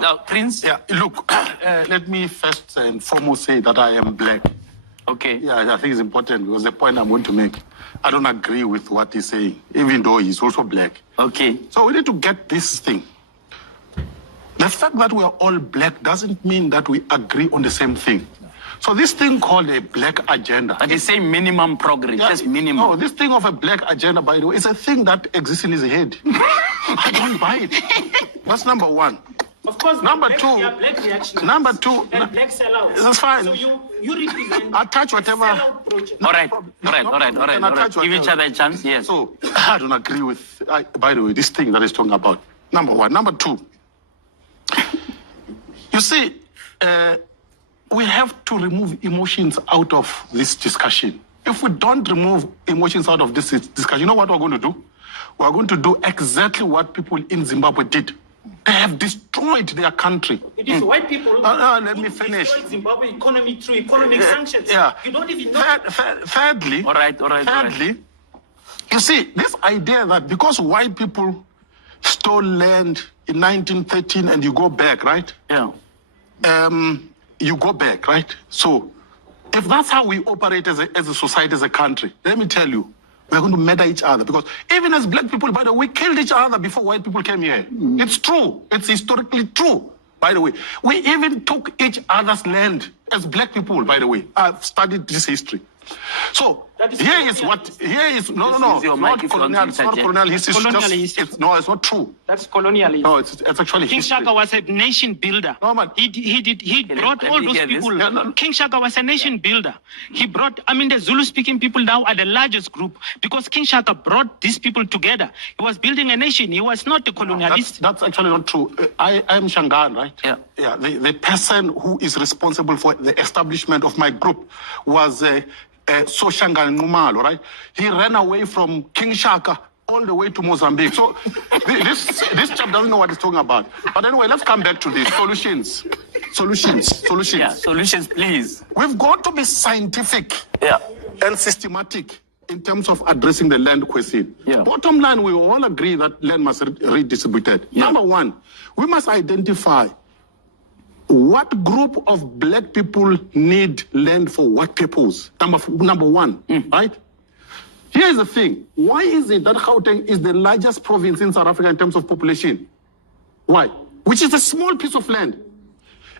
Now, Prince. Yeah, look, let me first and foremost say that I am black. Okay. Yeah, I think it's important because the point I'm going to make, I don't agree with what he's saying, even though he's also black. Okay. So we need to get this thing. The fact that we are all black doesn't mean that we agree on the same thing. So this thing called a black agenda. But they say minimum progress, just minimum. No, this thing of a black agenda, by the way, is a thing that exists in his head. I don't buy it. That's number one. Of course, number black, two. Black reaction. Number two. And black sellouts. That's fine. So you represent attach whatever. sellout project. All right. Give each other a chance. Yes. So I don't agree with. By the way, this thing that he's talking about. Number one. Number two. You see, we have to remove emotions out of this discussion. If we don't remove emotions out of this discussion, you know what we're going to do? We're going to do exactly what people in Zimbabwe did. They have destroyed their country. It is white people let me finish. Destroyed Zimbabwe economy through economic sanctions. Yeah. You don't even know. Thirdly, all right. You see, this idea that because white people stole land in 1913 and you go back, right? Yeah. You go back, right? So if that's how we operate as a society, as a country, let me tell you, we're going to murder each other because even as black people, by the way, we killed each other before white people came here. It's true. It's historically true, by the way. We even took each other's land as black people, by the way. I've studied this history. So here is not colonial history. It's not true. That's colonialism. No, it's actually King history. Shaka was a nation builder. No, man. He brought all those people. King Shaka was a nation builder. He brought, the Zulu-speaking people now are the largest group because King Shaka brought these people together. He was building a nation. He was not a colonialist. That's actually not true. I'm Shangaan, right? Yeah. Yeah. The person who is responsible for the establishment of my group was Soshangan Numalo, right? He ran away from King Shaka all the way to Mozambique. So this chap doesn't know what he's talking about. But anyway, let's come back to this. Solutions. Yeah, solutions, please. We've got to be scientific and systematic in terms of addressing the land question. Yeah. Bottom line, we all agree that land must be redistributed. Yeah. Number one, we must identify what group of black people need land for what purpose? Number one, right? Here's the thing. Why is it that Gauteng is the largest province in South Africa in terms of population? Why? Which is a small piece of land.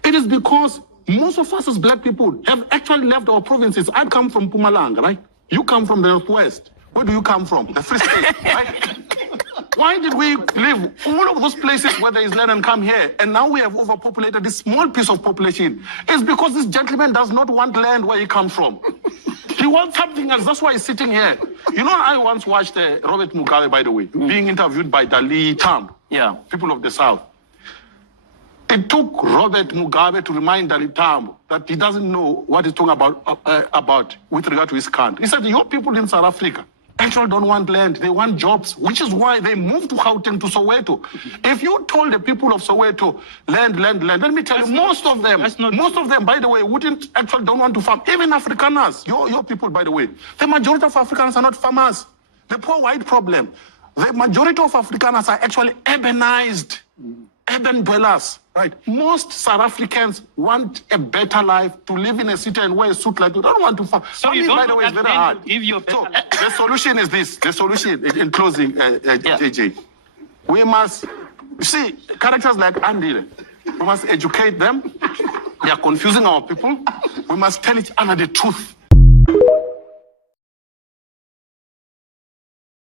It is because most of us as black people have actually left our provinces. I come from Mpumalanga, right? You come from the Northwest. Where do you come from? The Free State, right? Why did we leave all of those places where there is land and come here? And now we have overpopulated this small piece of population. It's because this gentleman does not want land where he comes from. He wants something else. That's why he's sitting here. You know, I once watched Robert Mugabe, by the way, being interviewed by Dali Tambo, people of the South. It took Robert Mugabe to remind Dali Tambo that he doesn't know what he's talking about with regard to his country. He said, your people in South Africa actually don't want land, they want jobs, which is why they moved to Gauteng, to Soweto. If you told the people of Soweto, land, let me tell you, most of them, by the way, don't want to farm. Even Afrikaners, your people, by the way, the majority of Afrikaners are not farmers. The poor white problem, the majority of Afrikaners are actually urbanized, urban dwellers, right? Most South Africans want a better life, to live in a city and wear a suit like you. Don't want to farm. So by the way, it's very hard. So the solution is this. The solution, in closing, JJ, we must, see, characters like Andile, we must educate them. They are confusing our people. We must tell each other the truth.